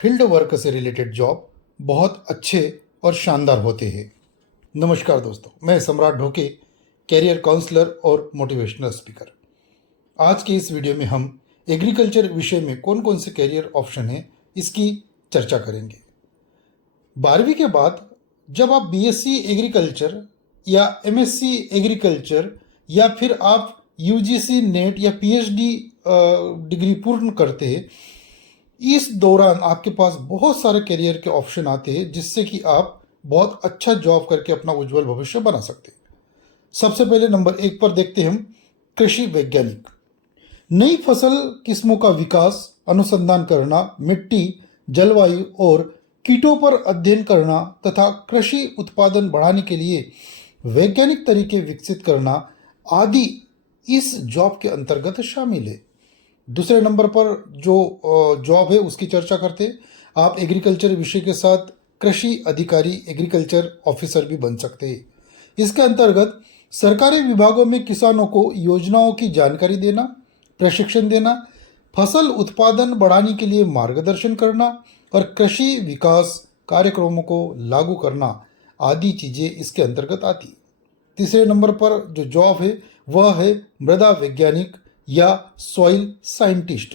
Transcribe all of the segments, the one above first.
Field work से related job बहुत अच्छे और शानदार होते हैं। नमस्कार दोस्तों, मैं सम्राट ढोके, कैरियर काउंसलर और मोटिवेशनल स्पीकर। आज के इस वीडियो में हम एग्रीकल्चर विषय में कौन कौन से कैरियर ऑप्शन हैं इसकी चर्चा करेंगे। 12वीं के बाद जब आप बीएससी एग्रीकल्चर या एमएससी एग्रीकल्चर या फिर आप यूजीसी नेट या पीएचडी डिग्री पूर्ण करते हैं, इस दौरान आपके पास बहुत सारे करियर के ऑप्शन आते हैं जिससे कि आप बहुत अच्छा जॉब करके अपना उज्जवल भविष्य बना सकते हैं। सबसे पहले नंबर 1 पर देखते हैं हम कृषि वैज्ञानिक। नई फसल किस्मों का विकास, अनुसंधान करना, मिट्टी, जलवायु और कीटों पर अध्ययन करना तथा कृषि उत्पादन बढ़ाने के लिए वैज्ञानिक तरीके विकसित करना आदि इस जॉब के अंतर्गत शामिल है। दूसरे नंबर पर जो जॉब है उसकी चर्चा करते हैं। आप एग्रीकल्चर विषय के साथ कृषि अधिकारी, एग्रीकल्चर ऑफिसर भी बन सकते हैं। इसके अंतर्गत सरकारी विभागों में किसानों को योजनाओं की जानकारी देना, प्रशिक्षण देना, फसल उत्पादन बढ़ाने के लिए मार्गदर्शन करना और कृषि विकास कार्यक्रमों को लागू करना आदि चीज़ें इसके अंतर्गत आती। तीसरे नंबर पर जो जॉब है वह है मृदा वैज्ञानिक या सॉइल साइंटिस्ट।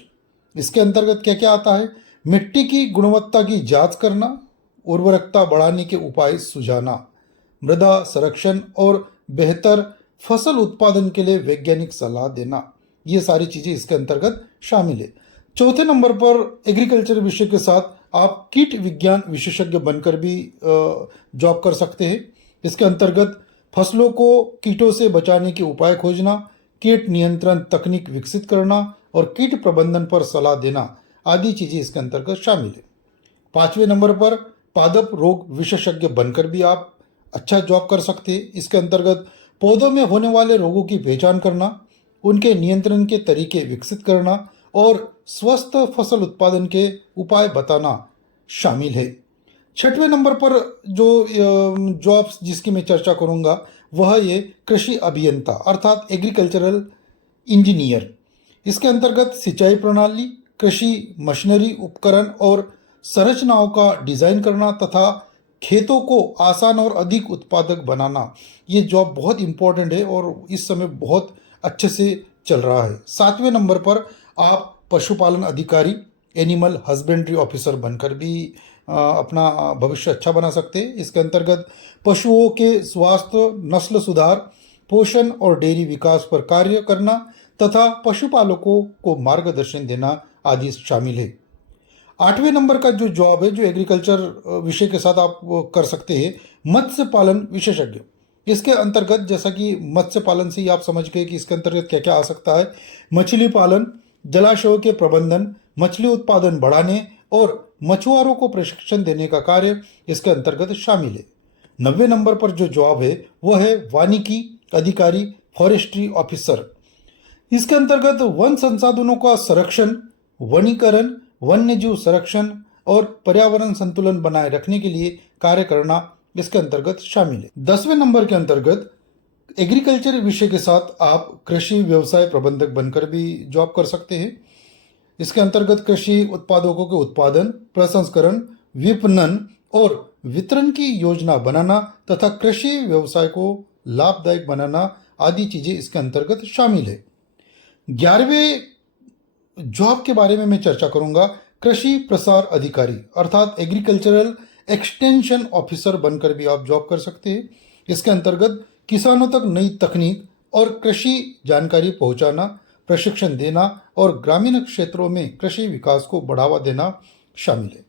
इसके अंतर्गत क्या क्या आता है? मिट्टी की गुणवत्ता की जांच करना, उर्वरकता बढ़ाने के उपाय सुझाना, मृदा संरक्षण और बेहतर फसल उत्पादन के लिए वैज्ञानिक सलाह देना, ये सारी चीज़ें इसके अंतर्गत शामिल है। चौथे नंबर पर एग्रीकल्चर विषय के साथ आप कीट विज्ञान विशेषज्ञ बनकर भी जॉब कर सकते हैं। इसके अंतर्गत फसलों को कीटों से बचाने के उपाय खोजना, कीट नियंत्रण तकनीक विकसित करना और कीट प्रबंधन पर सलाह देना आदि चीजें इसके अंतर्गत शामिल है। 5वें नंबर पर पादप रोग विशेषज्ञ बनकर भी आप अच्छा जॉब कर सकते हैं। इसके अंतर्गत पौधों में होने वाले रोगों की पहचान करना, उनके नियंत्रण के तरीके विकसित करना और स्वस्थ फसल उत्पादन के उपाय बताना शामिल है। 6वें नंबर पर जो जॉब्स जिसकी मैं चर्चा करूंगा वह ये कृषि अभियंता अर्थात एग्रीकल्चरल इंजीनियर। इसके अंतर्गत सिंचाई प्रणाली, कृषि मशीनरी, उपकरण और संरचनाओं का डिजाइन करना तथा खेतों को आसान और अधिक उत्पादक बनाना, ये जॉब बहुत इंपॉर्टेंट है और इस समय बहुत अच्छे से चल रहा है। 7वें नंबर पर आप पशुपालन अधिकारी, एनिमल हस्बेंड्री ऑफिसर बनकर भी अपना भविष्य अच्छा बना सकते हैं। इसके अंतर्गत पशुओं के स्वास्थ्य, नस्ल सुधार, पोषण और डेयरी विकास पर कार्य करना तथा पशुपालकों को मार्गदर्शन देना आदि शामिल है। 8वें नंबर का जो जॉब है जो एग्रीकल्चर विषय के साथ आप कर सकते हैं, मत्स्य पालन विशेषज्ञ। इसके अंतर्गत जैसा कि मत्स्य पालन से ही आप समझ गए कि इसके अंतर्गत क्या क्या आ सकता है। मछली पालन, जलाशयों के प्रबंधन, मछली उत्पादन बढ़ाने और मछुआरों को प्रशिक्षण देने का कार्य इसके अंतर्गत शामिल है। 90वें नंबर पर जो जॉब है वह है वानिकी अधिकारी, फॉरेस्ट्री ऑफिसर। इसके अंतर्गत वन संसाधनों का संरक्षण, वनीकरण, वन्यजीव संरक्षण और पर्यावरण संतुलन बनाए रखने के लिए कार्य करना इसके अंतर्गत शामिल है। 10वें नंबर के अंतर्गत एग्रीकल्चर विषय के साथ आप कृषि व्यवसाय प्रबंधक बनकर भी जॉब कर सकते हैं। इसके अंतर्गत कृषि उत्पादों के उत्पादन, प्रसंस्करण, विपणन और वितरण की योजना बनाना तथा कृषि व्यवसाय को लाभदायक बनाना आदि चीजें इसके अंतर्गत शामिल है। 11वें जॉब के बारे में मैं चर्चा करूंगा, कृषि प्रसार अधिकारी अर्थात एग्रीकल्चरल एक्सटेंशन ऑफिसर बनकर भी आप जॉब कर सकते हैं। इसके अंतर्गत किसानों तक नई तकनीक और कृषि जानकारी पहुंचाना, प्रशिक्षण देना और ग्रामीण क्षेत्रों में कृषि विकास को बढ़ावा देना शामिल है।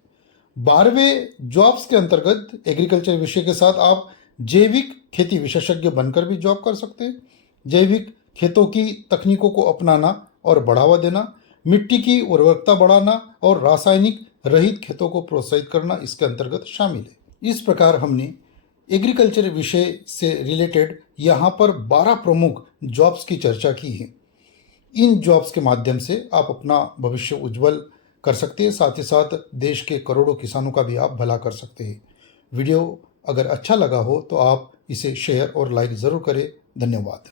12वें जॉब्स के अंतर्गत एग्रीकल्चर विषय के साथ आप जैविक खेती विशेषज्ञ बनकर भी जॉब कर सकते हैं। जैविक खेतों की तकनीकों को अपनाना और बढ़ावा देना, मिट्टी की उर्वरकता बढ़ाना और रासायनिक रहित खेतों को प्रोत्साहित करना इसके अंतर्गत शामिल है। इस प्रकार हमने एग्रीकल्चर विषय से रिलेटेड यहाँ पर 12 प्रमुख जॉब्स की चर्चा की है। इन जॉब्स के माध्यम से आप अपना भविष्य उज्जवल कर सकते हैं, साथ ही साथ देश के करोड़ों किसानों का भी आप भला कर सकते हैं। वीडियो अगर अच्छा लगा हो तो आप इसे शेयर और लाइक ज़रूर करें। धन्यवाद।